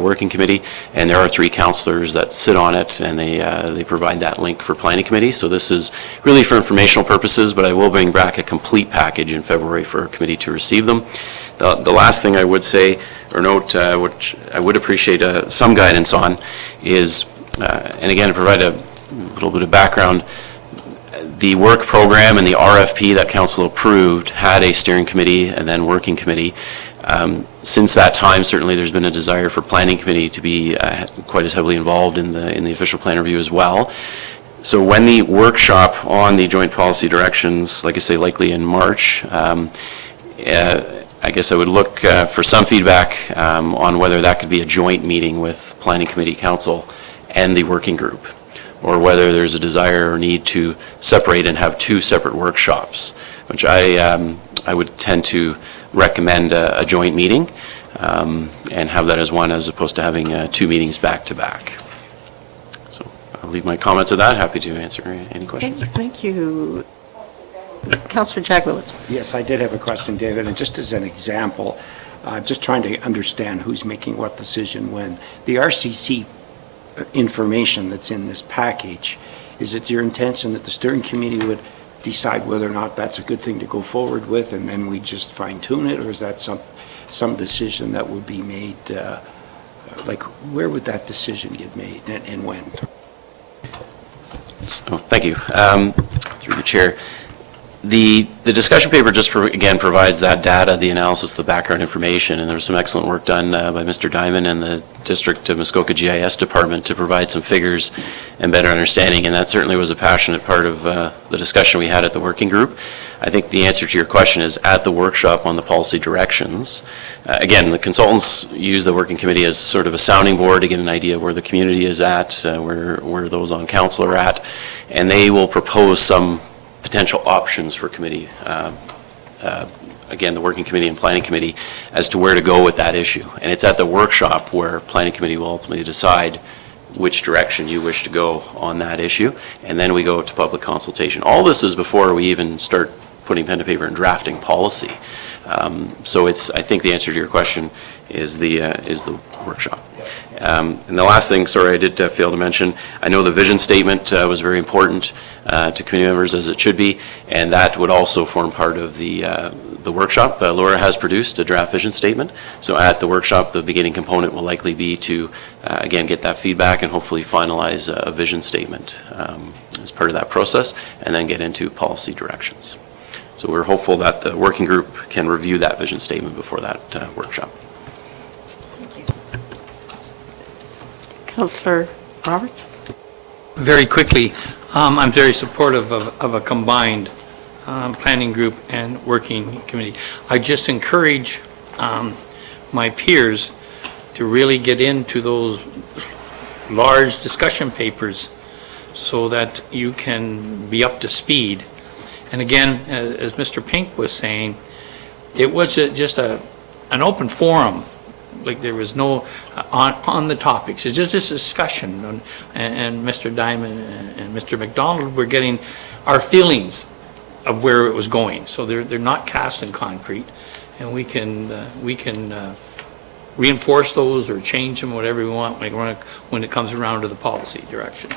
working committee, and there are 3 councillors that sit on it, and they provide that link for planning committee. So this is really for informational purposes, but I will bring back a complete package in February for our committee to receive them. The last thing I would say or note, which I would appreciate some guidance on, is, and again, to provide a little bit of background, the work program and the RFP that council approved had a steering committee and then working committee. Since that time, certainly there's been a desire for planning committee to be quite as heavily involved in the official plan review as well. So when the workshop on the joint policy directions, like I say, likely in March, I guess I would look for some feedback on whether that could be a joint meeting with planning committee, council, and the working group, or whether there's a desire or need to separate and have 2 separate workshops, which I would tend to recommend a joint meeting and have that as one, as opposed to having 2 meetings back to back. So I'll leave my comments at that. Happy to answer any questions. Thank you. Councillor Jaglowitz. Yes, I did have a question, David, and just as an example, just trying to understand who's making what decision when. The RCC information that's in this package, is it your intention that the steering committee would decide whether or not that's a good thing to go forward with, and then we just fine-tune it, or is that some decision that would be made, like where would that decision get made and when? So, thank you. Through the chair. The discussion paper just, again, provides that data, the analysis, the background information, and there was some excellent work done by Mr. Diamond and the District of Muskoka GIS Department to provide some figures and better understanding, and that certainly was a passionate part of the discussion we had at the working group. I think the answer to your question is at the workshop on the policy directions. Again, the consultants use the working committee as sort of a sounding board to get an idea of where the community is at, where those on council are at, and they will propose some potential options for committee, again, the working committee and planning committee, as to where to go with that issue. And it's at the workshop where planning committee will ultimately decide which direction you wish to go on that issue, and then we go to public consultation. All this is before we even start putting pen to paper and drafting policy. So it's, I think the answer to your question is the workshop. And the last thing, sorry, I did fail to mention, I know the vision statement was very important to committee members, as it should be, and that would also form part of the workshop. Laura has produced a draft vision statement, so at the workshop the beginning component will likely be to again get that feedback and hopefully finalize a vision statement as part of that process, and then get into policy directions. So we're hopeful that the working group can review that vision statement before that workshop. Thank you. Councillor Roberts. Very quickly, I'm very supportive of a combined planning group and working committee. I just encourage my peers to really get into those large discussion papers so that you can be up to speed. And again, as Mr. Pink was saying, it was just an open forum. Like there was no on the topics. It's just this discussion, and Mr. Diamond and Mr. McDonald were getting our feelings of where it was going. So they're not cast in concrete, and we can reinforce those or change them, whatever we want when it comes around to the policy direction.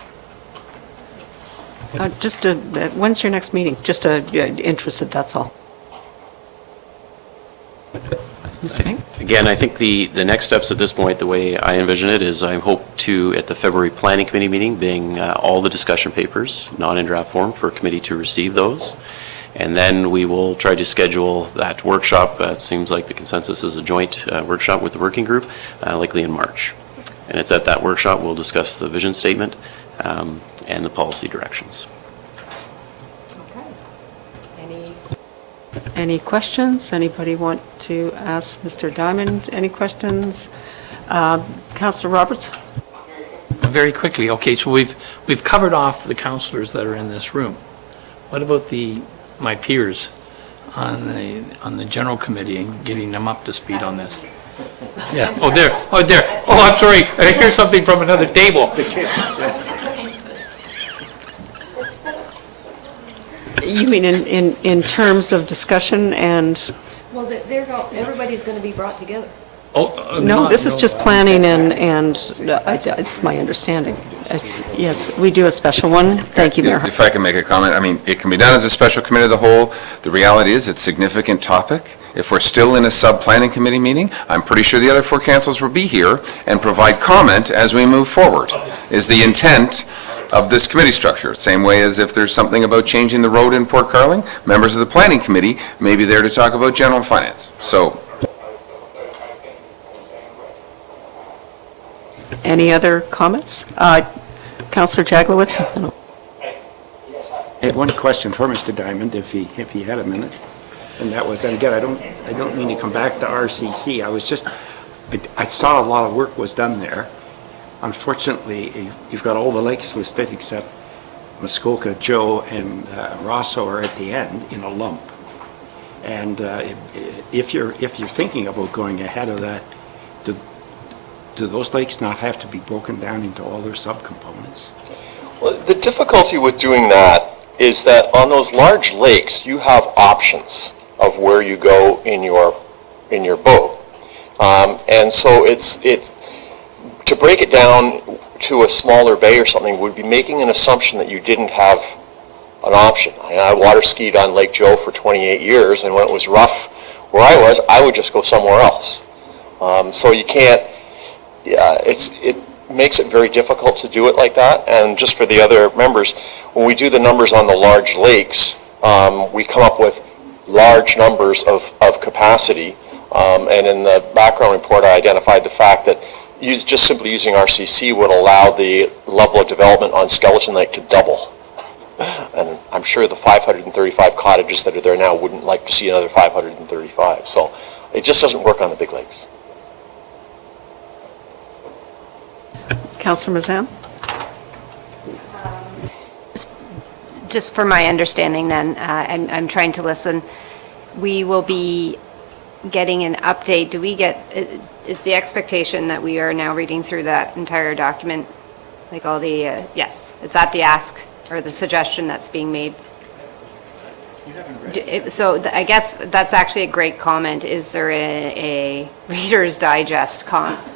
When's your next meeting? Just interested, that's all. Mr. Pink? Again, I think the next steps at this point, the way I envision it, is I hope to, at the February Planning Committee meeting, being all the discussion papers, not in draft form, for committee to receive those. And then we will try to schedule that workshop. It seems like the consensus is a joint workshop with the working group, likely in March. And it's at that workshop we'll discuss the vision statement and the policy directions. Any questions? Anybody want to ask Mr. Diamond any questions? Councillor Roberts? Very quickly. Okay, so we've covered off the councillors that are in this room. What about my peers on the general committee and getting them up to speed on this? Yeah. Oh, there. Oh, there. Oh, I'm sorry. I hear something from another table. The kids. Yes. You mean in terms of discussion and? Well, everybody's going to be brought together. No, this is just planning and it's my understanding. Yes, we do a special one. Thank you, Mayor. If I can make a comment, I mean, it can be done as a special committee of the whole. The reality is, it's a significant topic. If we're still in a sub-planning committee meeting, I'm pretty sure the other 4 councils will be here and provide comment as we move forward, is the intent of this committee structure. Same way as if there's something about changing the road in Port Carling, members of the planning committee may be there to talk about general finance. So, Any other comments? Councillor Jaglowitz? I had one question for Mr. Diamond, if he had a minute, and that was, and again, I don't mean to come back to RCC. I saw a lot of work was done there. Unfortunately, you've got all the lakes listed except Muskoka, Joe, and Rosso are at the end in a lump. And if you're thinking about going ahead of that, do those lakes not have to be broken down into all their subcomponents? Well, the difficulty with doing that is that on those large lakes, you have options of where you go in your boat, and so it's to break it down to a smaller bay or something would be making an assumption that you didn't have an option. I water skied on Lake Joe for 28 years, and when it was rough where I would just go somewhere else. So you can't. Yeah, it makes it very difficult to do it like that. And just for the other members, when we do the numbers on the large lakes, we come up with large numbers of capacity. And in the background report, I identified the fact that just simply using RCC would allow the level of development on Skeleton Lake to double. And I'm sure the 535 cottages that are there now wouldn't like to see another 535. So it just doesn't work on the big lakes. Councillor Mazan? Just for my understanding then, I'm trying to listen. We will be getting an update. Is the expectation that we are now reading through that entire document? Like all the, yes, is that the ask or the suggestion that's being made? You haven't read it. So I guess that's actually a great comment. Is there a Reader's Digest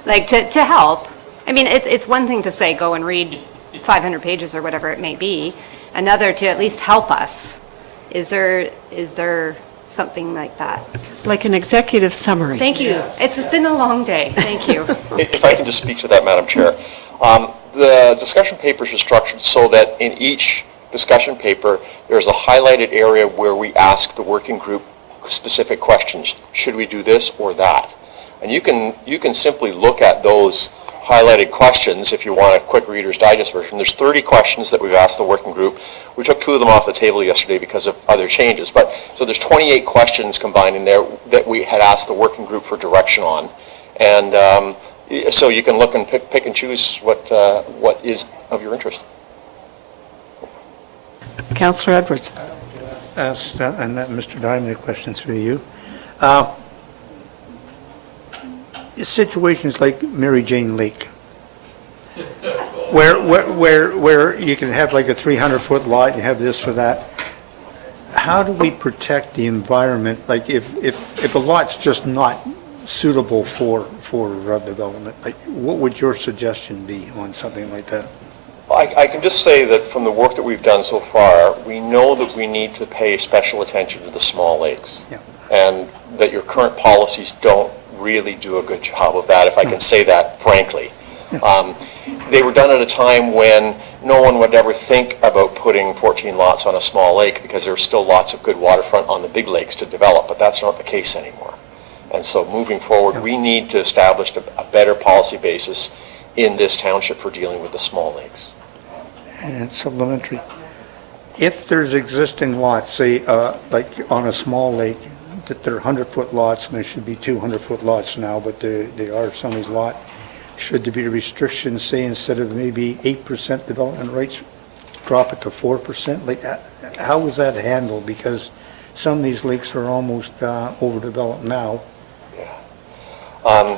like to help? I mean, it's one thing to say, go and read 500 pages or whatever it may be. Another to at least help us. Is there something like that? Like an executive summary. Thank you. It's been a long day. Thank you. If I can just speak to that, Madam Chair. The discussion papers are structured so that in each discussion paper, there's a highlighted area where we ask the working group specific questions. Should we do this or that? And you can simply look at those highlighted questions if you want a quick Reader's Digest version. There's 30 questions that we've asked the working group. We took 2 of them off the table yesterday because of other changes. So there's 28 questions combined in there that we had asked the working group for direction on. And so you can look and pick and choose what is of your interest. Councillor Edwards? Ask Mr. Diamond, questions for you. Situations like Mary Jane Lake, where you can have like a 300-foot lot and have this or that. How do we protect the environment? Like if a lot's just not suitable for development, like what would your suggestion be on something like that? I can just say that from the work that we've done so far, we know that we need to pay special attention to the small lakes, Yeah. and that your current policies don't really do a good job of that, if I can say that frankly. They were done at a time when no one would ever think about putting 14 lots on a small lake because there are still lots of good waterfront on the big lakes to develop, but that's not the case anymore. And so moving forward, we need to establish a better policy basis in this township for dealing with the small lakes. And supplementary, if there's existing lots, say like on a small lake, that they're 100-foot lots, and there should be 200-foot lots now, but they are some of these lots. Should there be restrictions, say instead of maybe 8% development rights, drop it to 4%? Like, how is that handled? Because some of these lakes are almost overdeveloped now. Yeah.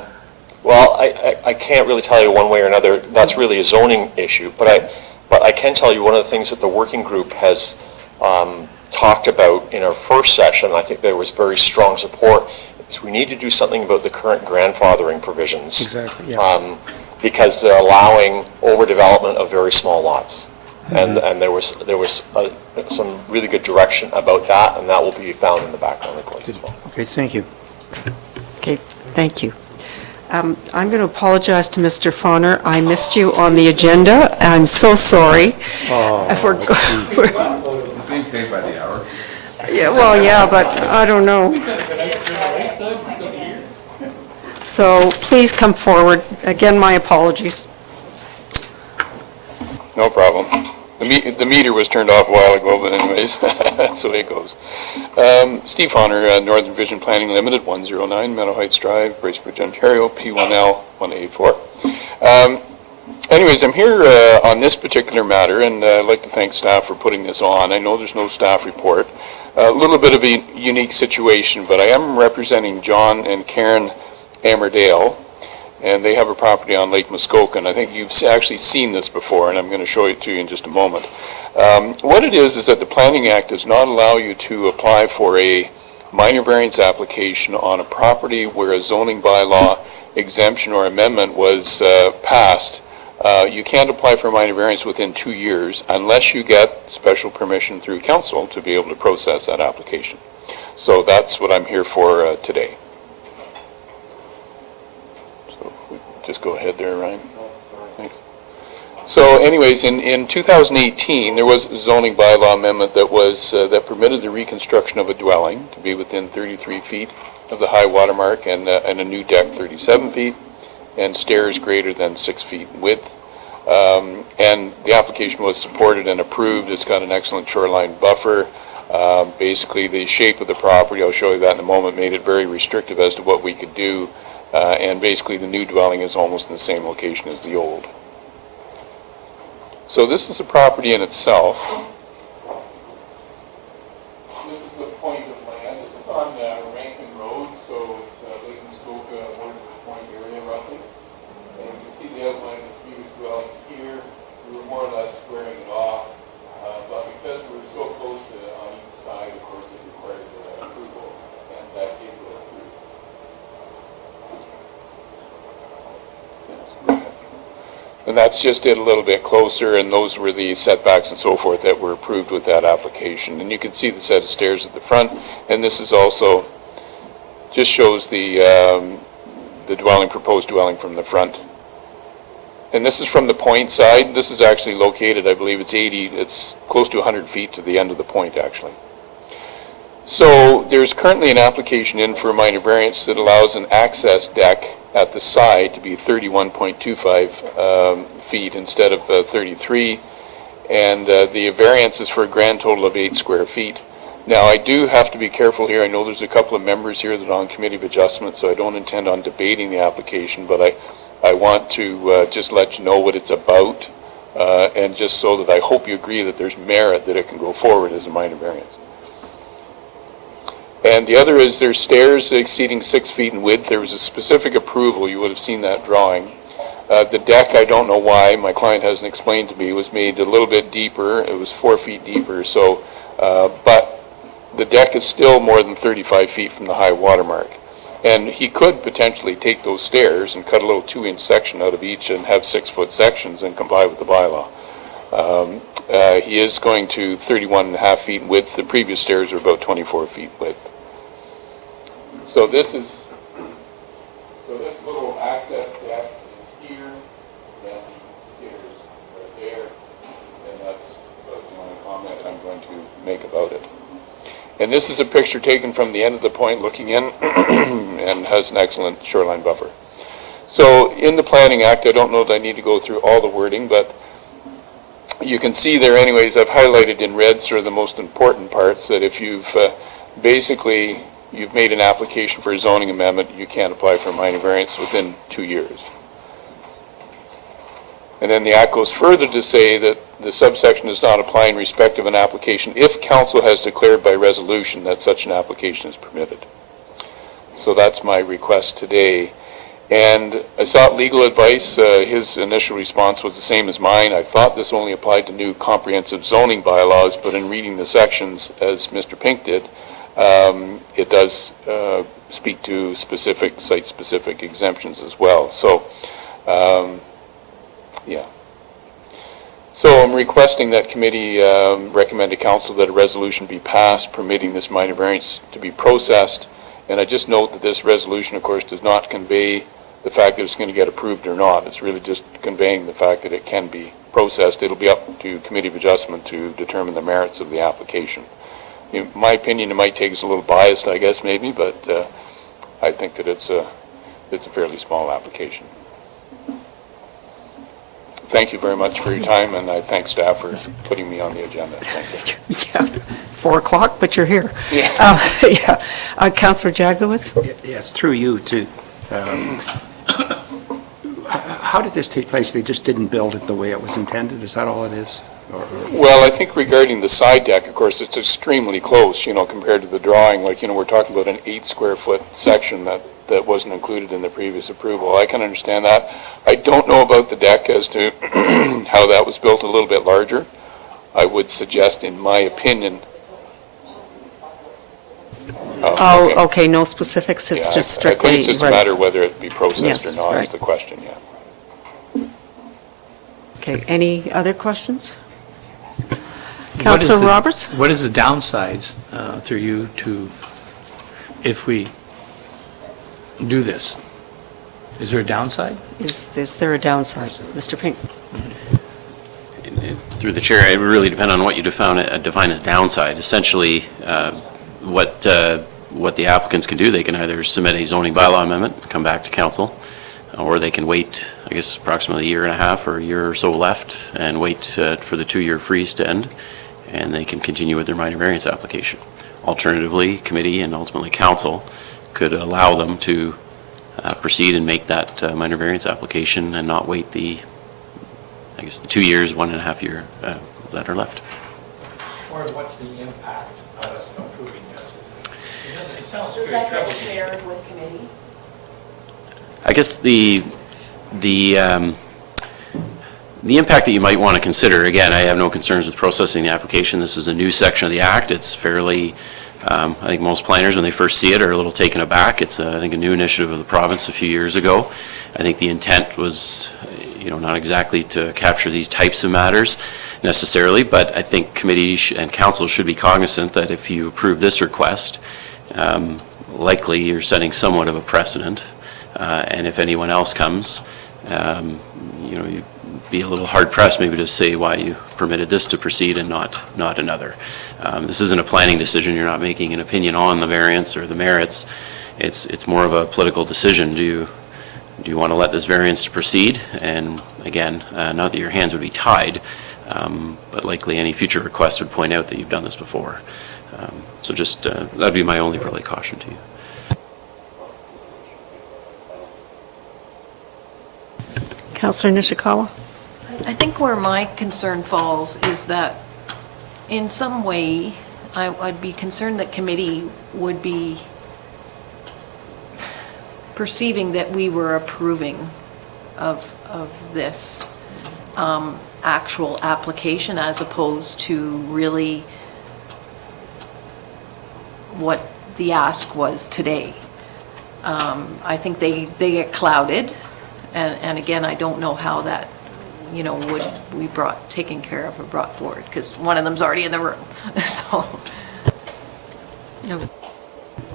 Well, I can't really tell you one way or another. That's really a zoning issue, but I can tell you one of the things that the working group has talked about in our first session, I think there was very strong support, is we need to do something about the current grandfathering provisions. Exactly, yeah. Because they're allowing overdevelopment of very small lots. And there was some really good direction about that, and that will be found in the background report as well. Okay, thank you. Okay, thank you. I'm going to apologize to Mr. Fahner. I missed you on the agenda. I'm so sorry. It's being paid by the hour. Yeah, well, yeah, but I don't know. So please come forward. Again, my apologies. No problem. The meter was turned off a while ago, but anyways, that's the way it goes. Steve Fahner, Northern Vision Planning Limited, 109 Meadow Heights Drive, Bracebridge, Ontario, P1L 184. Anyways, I'm here on this particular matter, and I'd like to thank staff for putting this on. I know there's no staff report. A little bit of a unique situation, but I am representing John and Karen Amerdale, and they have a property on Lake Muskoka, and I think you've actually seen this before, and I'm going to show it to you in just a moment. What it is that the Planning Act does not allow you to apply for a minor variance application on a property where a zoning bylaw exemption or amendment was passed. You can't apply for a minor variance within 2 years unless you get special permission through council to be able to process that application. So that's what I'm here for today. So we just go ahead there, Ryan. Thanks. So anyways, in 2018, there was a zoning bylaw amendment that was that permitted the reconstruction of a dwelling to be within 33 feet of the high water mark, and a new deck 37 feet, and stairs greater than 6 feet in width. And the application was supported and approved. It's got an excellent shoreline buffer. Basically, the shape of the property, I'll show you that in a moment, made it very restrictive as to what we could do. And basically, the new dwelling is almost in the same location as the old. So this is the property in itself. This is the point of land. This is on Rankin Road, so it's Lake Muskoka, Waterford Point area roughly. And you can see the outline of the previous dwelling here. We were more or less squaring it off, but because we were so close to on each side, of course, it required approval, and that gave it approved. Yes. And that's just it a little bit closer, and those were the setbacks and so forth that were approved with that application. And you can see the set of stairs at the front, and this is also, just shows the dwelling, proposed dwelling from the front. And this is from the point side. This is actually located, I believe it's close to 100 feet to the end of the point, actually. So there's currently an application in for a minor variance that allows an access deck at the side to be 31.25 feet instead of 33, and the variance is for a grand total of 8 square feet. Now, I do have to be careful here. I know there's a couple of members here that are on Committee of Adjustment, so I don't intend on debating the application, but I want to just let you know what it's about, and just so that I hope you agree that there's merit that it can go forward as a minor variance. And the other is there's stairs exceeding 6 feet in width. There was a specific approval. You would have seen that drawing. The deck, I don't know why, my client hasn't explained to me, was made a little bit deeper. It was 4 feet deeper. So, but the deck is still more than 35 feet from the high water mark. And he could potentially take those stairs and cut a little 2-inch section out of each and have 6-foot sections and comply with the bylaw. He is going to 31.5 feet in width. The previous stairs are about 24 feet width. So this little access deck is here, and the stairs are there, and that's the only comment I'm going to make about it. And this is a picture taken from the end of the point looking in, and has an excellent shoreline buffer. So in the Planning Act, I don't know that I need to go through all the wording, but you can see there anyways, I've highlighted in red sort of the most important parts, that if you've you've made an application for a zoning amendment, you can't apply for a minor variance within 2 years. And then the Act goes further to say that the subsection does not apply in respect of an application if council has declared by resolution that such an application is permitted. So that's my request today. And I sought legal advice. His initial response was the same as mine. I thought this only applied to new comprehensive zoning bylaws, but in reading the sections, as Mr. Pink did, it does speak to specific, site-specific exemptions as well. So, yeah. So I'm requesting that committee recommend to council that a resolution be passed permitting this minor variance to be processed. And I just note that this resolution, of course, does not convey the fact that it's going to get approved or not. It's really just conveying the fact that it can be processed. It'll be up to Committee of Adjustment to determine the merits of the application. In my opinion, it might take us a little biased, I guess, maybe, but I think that it's a fairly small application. Thank you very much for your time, and I thank staff for putting me on the agenda. Thank you. Yeah, 4 o'clock, but you're here. Yeah. Yeah. Councillor Jaglowitz? Yes, through you to, how did this take place? They just didn't build it the way it was intended? Is that all it is? Well, I think regarding the side deck, of course, it's extremely close, compared to the drawing. Like, we're talking about an 8-square-foot section that wasn't included in the previous approval. I can understand that. I don't know about the deck as to how that was built a little bit larger. I would suggest, in my opinion... Okay, no specifics, it's just I strictly... think it's just a matter of whether it be processed Yes, or not right. is the question, yeah. Okay, any other questions? Councillor Roberts? What is the downsides through you to, if we do this? Is there a downside? Is there a downside? Mr. Pink? Through the chair, it would really depend on what you define as downside. Essentially, what the applicants can do, they can either submit a zoning bylaw amendment, come back to council, or they can wait, I guess, approximately a year and a half or a year or so left and wait for the 2-year freeze to end, and they can continue with their minor variance application. Alternatively, committee and ultimately council could allow them to proceed and make that minor variance application and not wait the 2 years, 1.5 year that are left. Or what's the impact of us approving this? It sounds Does that get shared with committee? I guess the impact that you might want to consider, again, I have no concerns with processing the application. This is a new section of the Act. It's fairly, I think most planners, when they first see it, are a little taken aback. It's, I think, a new initiative of the province a few years ago. I think the intent was, not exactly to capture these types of matters necessarily, but I think committee and council should be cognizant that if you approve this request, likely you're setting somewhat of a precedent. And if anyone else comes, you'd be a little hard-pressed maybe to say why you permitted this to proceed and not another. This isn't a planning decision. You're not making an opinion on the variance or the merits. It's more of a political decision. Do you want to let this variance proceed? And again, not that your hands would be tied, but likely any future request would point out that you've done this before. So just, that'd be my only really caution to you. Councillor Nishikawa? I think where my concern falls is that in some way, I'd be concerned that committee would be perceiving that we were approving of this actual application as opposed to really what the ask was today. I think they get clouded, and again, I don't know how that, would be taken care of or brought forward, because one of them's already in the room, so. No.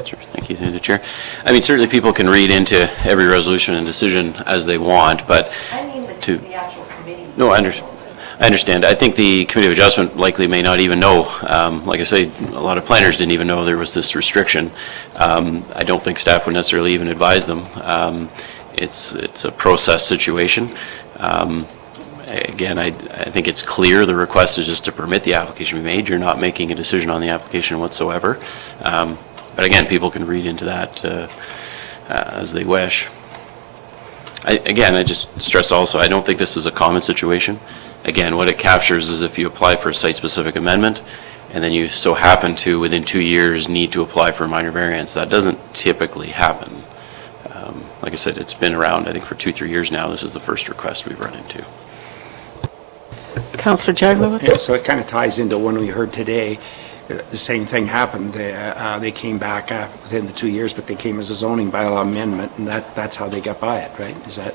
Sure. Thank you, through the chair. I mean, certainly people can read into every resolution and decision as they want, but I mean the actual committee. No, I understand. I think the Committee of Adjustment likely may not even know. Like I say, a lot of planners didn't even know there was this restriction. I don't think staff would necessarily even advise them. It's a process situation. Again, I think it's clear the request is just to permit the application to be made. You're not making a decision on the application whatsoever. But again, people can read into that as they wish. I just stress also, I don't think this is a common situation. Again, what it captures is if you apply for a site-specific amendment, and then you so happen to, within 2 years, need to apply for a minor variance. That doesn't typically happen. like I said, it's been around, I think, for 2-3 years now. This is the first request we've run into. Councillor Jaglowitz? Yeah, so it kind of ties into when we heard today, the same thing happened. They came back within the 2 years, but they came as a zoning bylaw amendment, and that's how they got by it, right? Is that?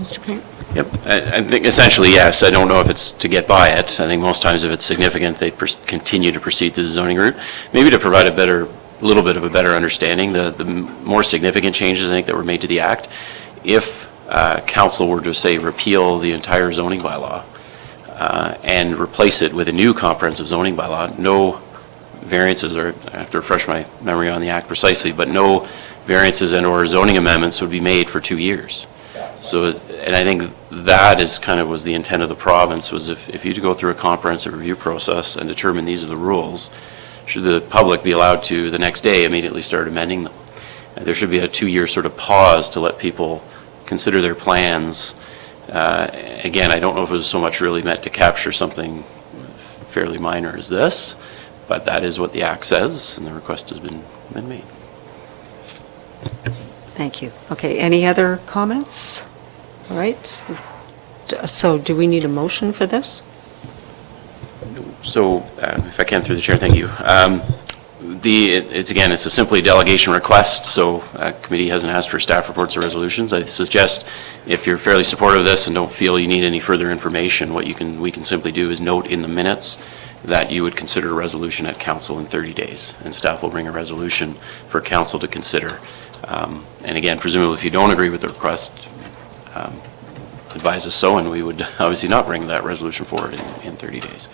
Mr. Payne? Yep, I think essentially, yes. I don't know if it's to get by it. I think most times if it's significant, they continue to proceed to the zoning route. Maybe to provide a little bit of a better understanding, the more significant changes, I think, that were made to the Act, if council were to, say, repeal the entire zoning bylaw and replace it with a new comprehensive zoning bylaw, no variances, or I have to refresh my memory on the Act precisely, but no variances and/or zoning amendments would be made for 2 years. So, and I think that is kind of was the intent of the province, was if you go through a comprehensive review process and determine these are the rules, should the public be allowed to, the next day, immediately start amending them? And there should be a 2-year sort of pause to let people consider their plans. Again, I don't know if it was so much really meant to capture something fairly minor as this, but that is what the Act says, and the request has been made. Thank you. Okay, any other comments? All right. So do we need a motion for this? So, if I can, through the chair, thank you. It's a simply delegation request, so committee hasn't asked for staff reports or resolutions. I suggest if you're fairly supportive of this and don't feel you need any further information, what we can simply do is note in the minutes that you would consider a resolution at council in 30 days, and staff will bring a resolution for council to consider. And again, presumably if you don't agree with the request, advise us so, and we would obviously not bring that resolution forward in 30 days.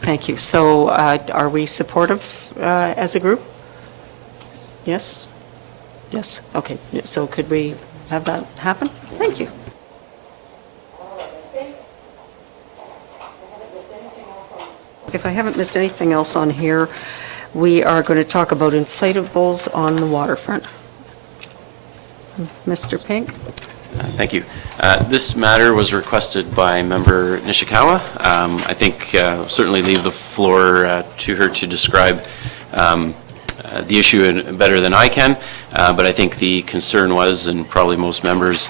Thank you. So are we supportive as a group? Yes? Yes? Okay. So could we have that happen? Thank you. If I haven't missed anything else on here, we are going to talk about inflatables on the waterfront. Mr. Pink? Thank you. This matter was requested by Member Nishikawa. I think certainly leave the floor to her to describe the issue better than I can, but I think the concern was, and probably most members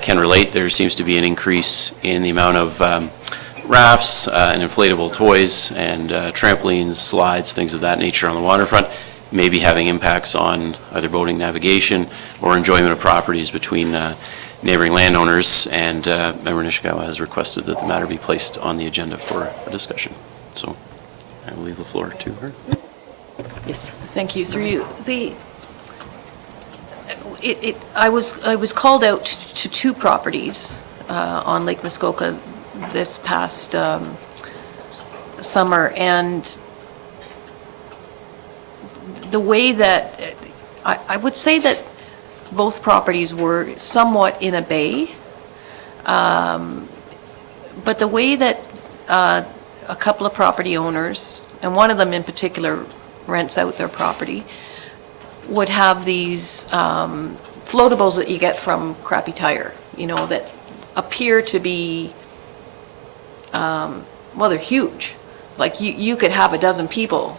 can relate, there seems to be an increase in the amount of rafts and inflatable toys and trampolines, slides, things of that nature on the waterfront, maybe having impacts on either boating navigation or enjoyment of properties between neighboring landowners, and Member Nishikawa has requested that the matter be placed on the agenda for a discussion. So I will leave the floor to her. Yes. Thank you. Through you. I was called out to 2 properties on Lake Muskoka this past summer, and the way that I would say that both properties were somewhat in a bay, but the way that a couple of property owners, and one of them in particular rents out their property, would have these floatables that you get from Crappy Tire, that appear to be, well, they're huge. Like you could have a dozen people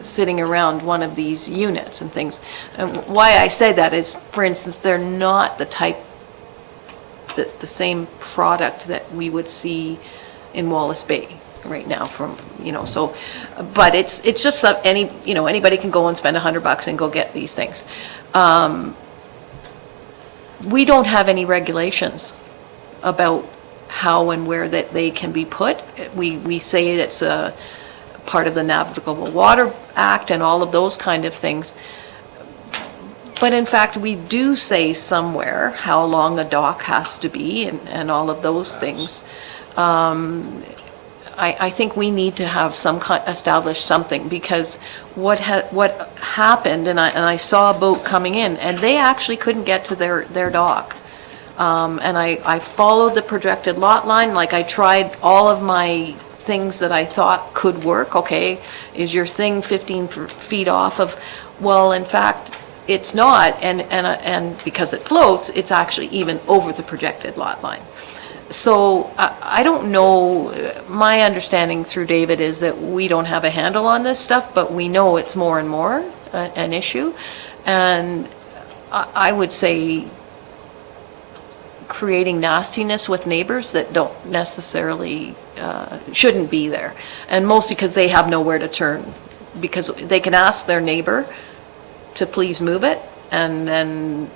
sitting around one of these units and things. And why I say that is, for instance, they're not the type, the same product that we would see in Wallace Bay right now from, so, but it's just anybody can go and spend $100 and go get these things. We don't have any regulations about how and where that they can be put. We say it's a part of the Navigable Water Act and all of those kind of things. But in fact, we do say somewhere how long a dock has to be and all of those things. I think we need to have establish something, because what happened, and I saw a boat coming in, and they actually couldn't get to their dock. And I followed the projected lot line, like I tried all of my things that I thought could work. Okay, is your thing 15 feet off of, well, in fact, it's not, and because it floats, it's actually even over the projected lot line. So I don't know, my understanding through David is that we don't have a handle on this stuff, but we know it's more and more an issue. And I would say creating nastiness with neighbors that don't necessarily, shouldn't be there. And mostly because they have nowhere to turn. Because they can ask their neighbor to please move it, and then,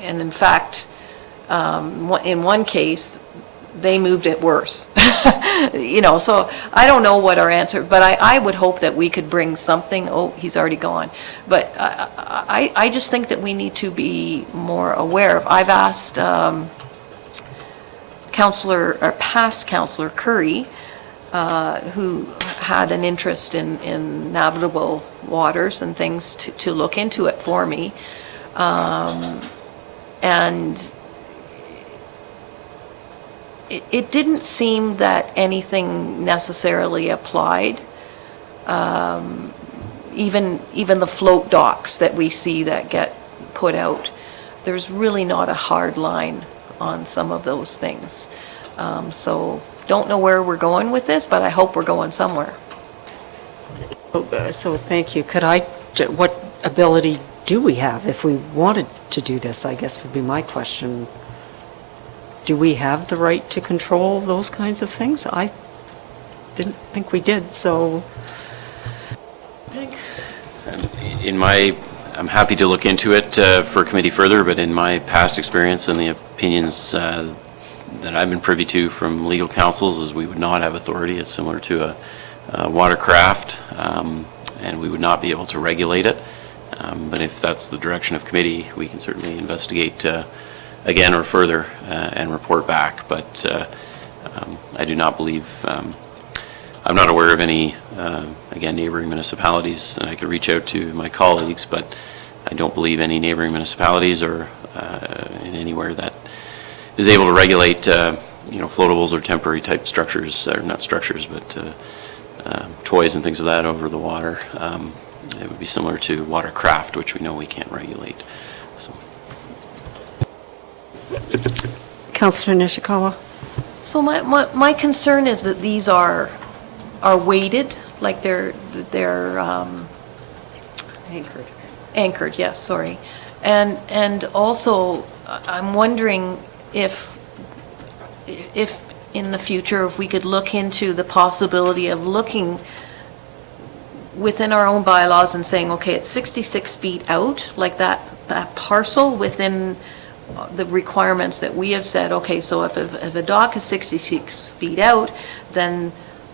and in fact, in one case, they moved it worse. You know, so I don't know what our answer, but I would hope that we could bring something, oh, he's already gone. But I just think that we need to be more aware of, I've asked past Councillor Curry, who had an interest in navigable waters and things, to look into it for me. And it didn't seem that anything necessarily applied. Even the float docks that we see that get put out, there's really not a hard line on some of those things. So don't know where we're going with this, but I hope we're going somewhere. So thank you. What ability do we have if we wanted to do this, I guess would be my question. Do we have the right to control those kinds of things? I didn't think we did, so. I'm happy to look into it for committee further, but in my past experience and the opinions that I've been privy to from legal counsels is we would not have authority. It's similar to a watercraft, and we would not be able to regulate it. But if that's the direction of committee, we can certainly investigate again or further and report back. But I do not believe, I'm not aware of any, again, neighboring municipalities, and I could reach out to my colleagues, but I don't believe any neighboring municipalities or in anywhere that is able to regulate, floatables or temporary type structures, or not structures, but toys and things of that over the water. It would be similar to watercraft, which we know we can't regulate. So. Councillor Nishikawa? So my concern is that these are weighted, like they're anchored, yes, sorry. And also, I'm wondering if in the future, if we could look into the possibility of looking within our own bylaws and saying, okay, it's 66 feet out, like that parcel within the requirements that we have said, okay, so if a dock is 66 feet out, then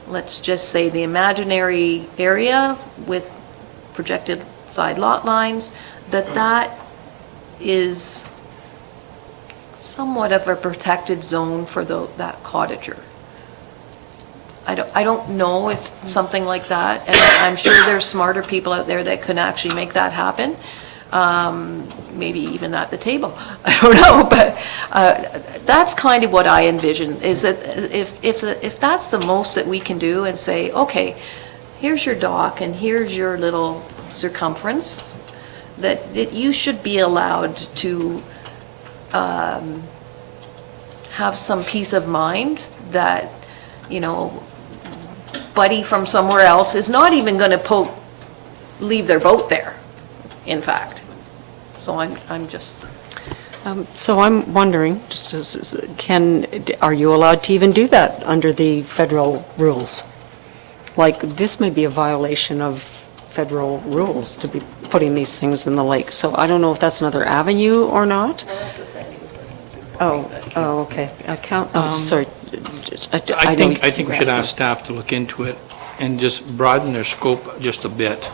let's just say the imaginary area with projected side lot lines, that is somewhat of a protected zone for that cottager. I don't know if something like that, and I'm sure there's smarter people out there that could actually make that happen, maybe even at the table. I don't know, but that's kind of what I envision, is that if that's the most that we can do and say, okay, here's your dock and here's your little circumference, that you should be allowed to have some peace of mind that, buddy from somewhere else is not even going to leave their boat there, in fact. So I'm just... So I'm wondering, are you allowed to even do that under the federal rules? Like, this may be a violation of federal rules to be putting these things in the lake. So I don't know if that's another avenue or not. Oh, okay. Sorry. I think we should ask staff to look into it and just broaden their scope just a bit,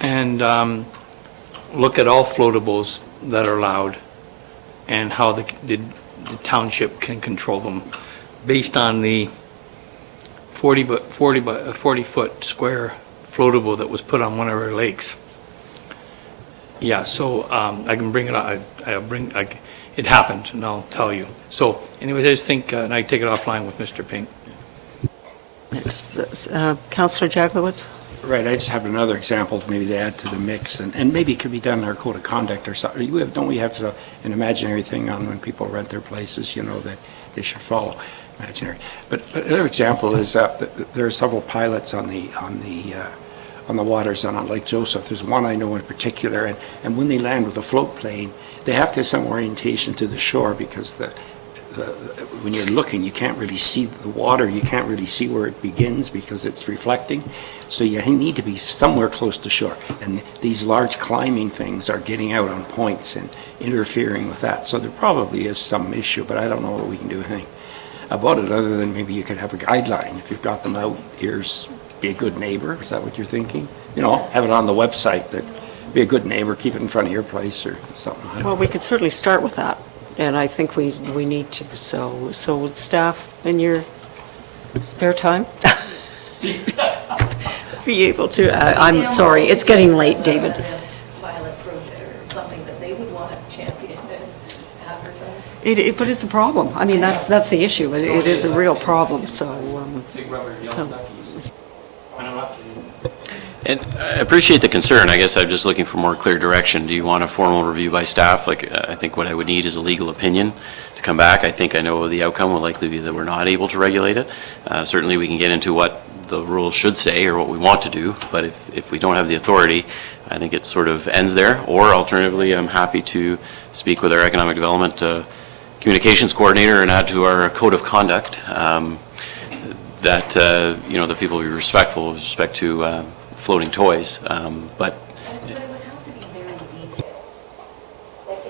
and look at all floatables that are allowed and how the township can control them based on the 40-foot square floatable that was put on one of our lakes. Yeah, so I can bring it up. It happened, and I'll tell you. So anyways, I just think, and I take it offline with Mr. Pink. Councillor Jaglowitz? Right, I just have another example maybe to add to the mix, and maybe it could be done in our code of conduct or something. Don't we have an imaginary thing on when people rent their places, that they should follow imaginary? But another example is there are several pilots on the on the waters on Lake Joseph. There's one I know in particular, and when they land with a float plane, they have to have some orientation to the shore because when you're looking, you can't really see the water, you can't really see where it begins because it's reflecting. So you need to be somewhere close to shore. And these large climbing things are getting out on points and interfering with that. So there probably is some issue, but I don't know that we can do anything about it other than maybe you could have a guideline. If you've got them out, here's be a good neighbor. Is that what you're thinking? You know, have it on the website that be a good neighbor, keep it in front of your place or something. I don't Well, know. we could certainly start with that, and I think we need to. So would staff in your spare time be able to, I'm sorry, it's getting late, David. Pilot project or something that they would want to champion and advertise. But it's a problem. I mean, that's the issue. It is a real problem, so. And I appreciate the concern. I guess I'm just looking for more clear direction. Do you want a formal review by staff? Like, I think what I would need is a legal opinion to come back. I think I know the outcome will likely be that we're not able to regulate it. Certainly, we can get into what the rules should say or what we want to do, but if we don't have the authority, I think it sort of ends there. Or alternatively, I'm happy to speak with our economic development communications coordinator and add to our code of conduct that, the people will be respectful with respect to floating toys, but But it would have to be very detailed. Like,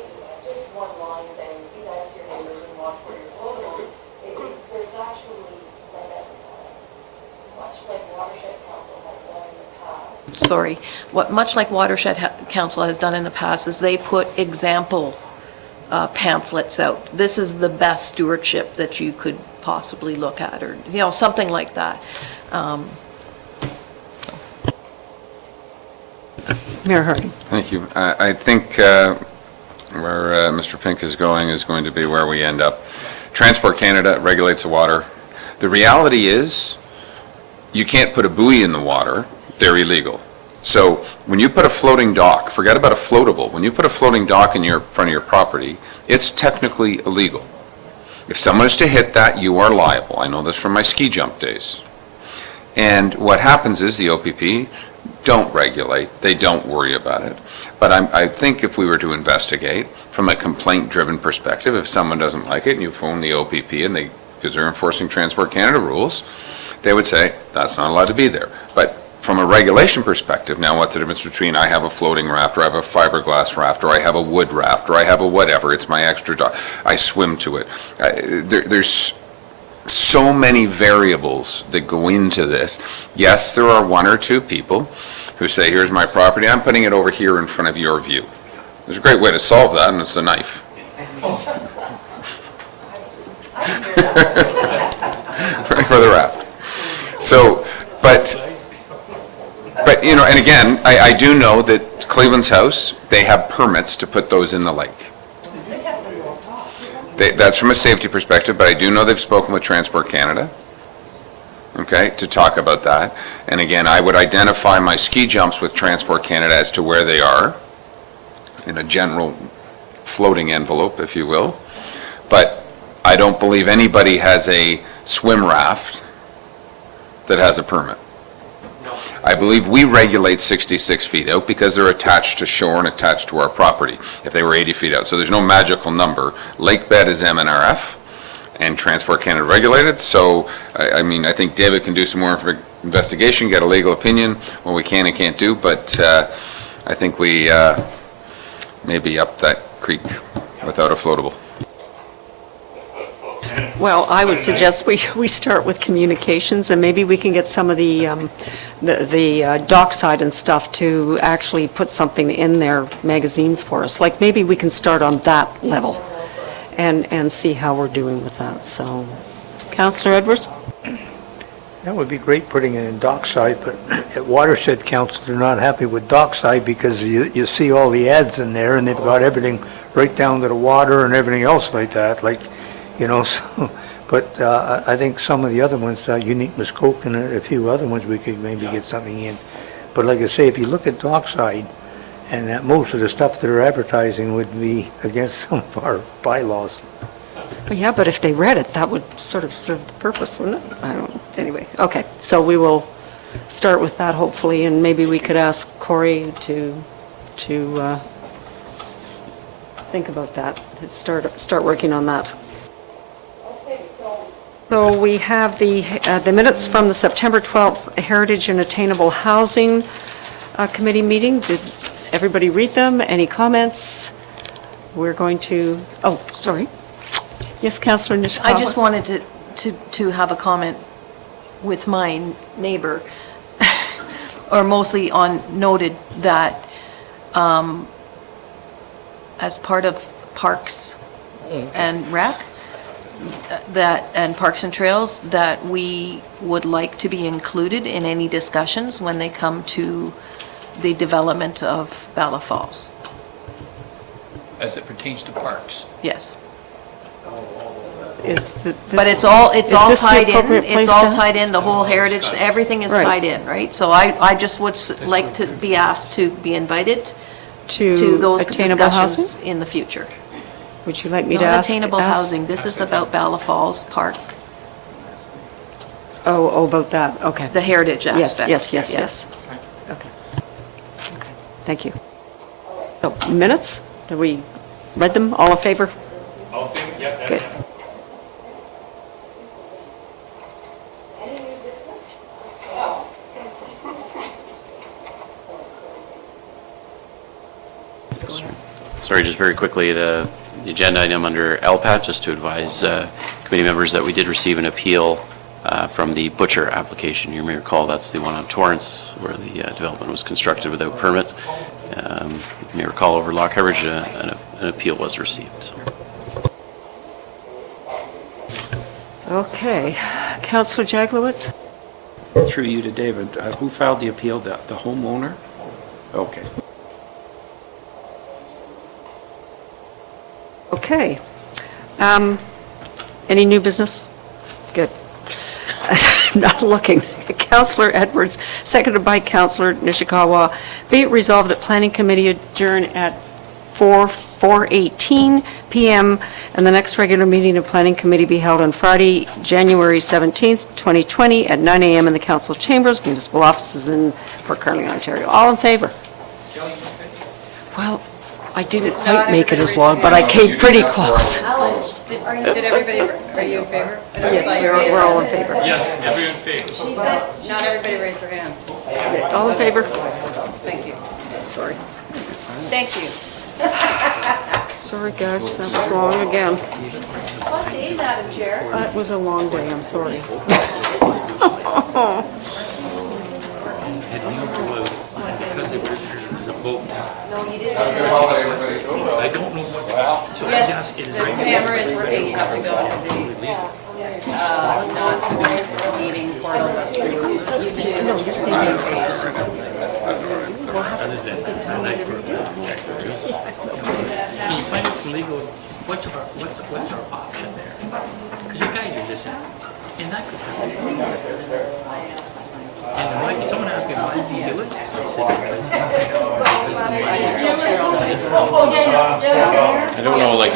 just one line saying, you guys to your neighbors and watch where you're floating. There's actually, like, much like Watershed Council has done in the past. Sorry, much like Watershed Council has done in the past, is they put example pamphlets out. This is the best stewardship that you could possibly look at, or, something like that. Mayor Harding. Thank you. I think where Mr. Pink is going to be where we end up. Transport Canada regulates the water. The reality is, you can't put a buoy in the water. They're illegal. So when you put a floating dock, forget about a floatable, when you put a floating dock in front of your property, it's technically illegal. If someone is to hit that, you are liable. I know this from my ski jump days. And what happens is the OPP don't regulate, they don't worry about it. But I think if we were to investigate from a complaint-driven perspective, if someone doesn't like it and you phone the OPP and because they're enforcing Transport Canada rules, they would say, that's not allowed to be there. But from a regulation perspective, now what's the difference between I have a floating raft, or I have a fiberglass raft, or I have a wood raft, or I have a whatever, it's my extra dock, I swim to it. There's so many variables that go into this. Yes, there are one or two people who say, here's my property, I'm putting it over here in front of your view. There's a great way to solve that, and it's a knife. For the raft. So, but, and again, I do know that Cleveland's House, they have permits to put those in the lake. That's from a safety perspective, but I do know they've spoken with Transport Canada, okay, to talk about that. And again, I would identify my ski jumps with Transport Canada as to where they are, in a general floating envelope, if you will. But I don't believe anybody has a swim raft that has a permit. I believe we regulate 66 feet out because they're attached to shore and attached to our property, if they were 80 feet out. So there's no magical number. Lake bed is MNRF, and Transport Canada regulated. So, I think David can do some more investigation, get a legal opinion, what we can and can't do, but I think we maybe up that creek without a floatable. Well, I would suggest we start with communications, and maybe we can get some of the dockside and stuff to actually put something in their magazines for us. Like, maybe we can start on that level and see how we're doing with that. So, Councillor Edwards? That would be great, putting it in dockside, but at Watershed Council, they're not happy with dockside because you see all the ads in there, and they've got everything right down to the water and everything else like that, so, but I think some of the other ones, Unique Muskoka and a few other ones, we could maybe get something in. But like I say, if you look at dockside, and that most of the stuff they're advertising would be against some of our bylaws. Well, yeah, but if they read it, that would sort of serve the purpose, wouldn't it? I don't know. Anyway, okay, so we will start with that hopefully, and maybe we could ask Corey to think about that, start working on that. So we have the minutes from the September 12th Heritage and Attainable Housing Committee meeting. Did everybody read them? Any comments? We're going to, oh, sorry. Yes, Councillor Nishikawa? I just wanted to have a comment with my neighbor, or mostly noted that as part of Parks and Rec, and Parks and Trails, that we would like to be included in any discussions when they come to the development of Bala Falls. As it pertains to parks. Yes. But it's all this tied the in, appropriate place it's all to ask? tied in, the whole heritage, everything is Right. tied in, right? So I just would like to be asked to be invited to To those attainable discussions housing? in the future. Would you like me to Not ask? attainable housing, this is about Bala Falls Park, Oh, about that, okay. the heritage Yes, aspect. yes. Okay. Okay, thank you. So, minutes? Have we read them? All in favor? All in favor? Yeah. Good. Sorry, just very quickly, the agenda item under LPAT, just to advise committee members that we did receive an appeal from the Butcher application. You may recall that's the one on Torrance where the development was constructed without permits. You may recall over lot coverage, an appeal was received. So. Okay. Councillor Jaglowitz? Through you to David, who filed the appeal? The homeowner? Okay. Okay. Any new business? Good. I'm not looking. Councillor Edwards, seconded by Councillor Nishikawa. Be it resolved that Planning Committee adjourn at 4:18 p.m. and the next regular meeting of Planning Committee be held on Friday, January 17th, 2020 at 9 a.m. in the Council Chambers, Municipal Offices in Port Carling, Ontario. All in favor? Well, I didn't quite make it as long, but I came pretty close. Did everybody, are you in favor? Yes, we're all in favor. Yes, everyone in favor. She said, not everybody raised their hand. All in favor? Thank you. Sorry. Thank you. Sorry, guys, that was long again. What day, Madam Chair? It was a long day, I'm sorry. Because it was a vote. No, you didn't. I don't know what. So Yes, it is the right. camera is working, you have to go to the, not the meeting portal, but through YouTube. No, you're staying. Other than tonight for Can you find out legal, what's our option there? Because you guys are just, and that could happen. And why, someone asked me, why did you do it? I said, because I don't know, like,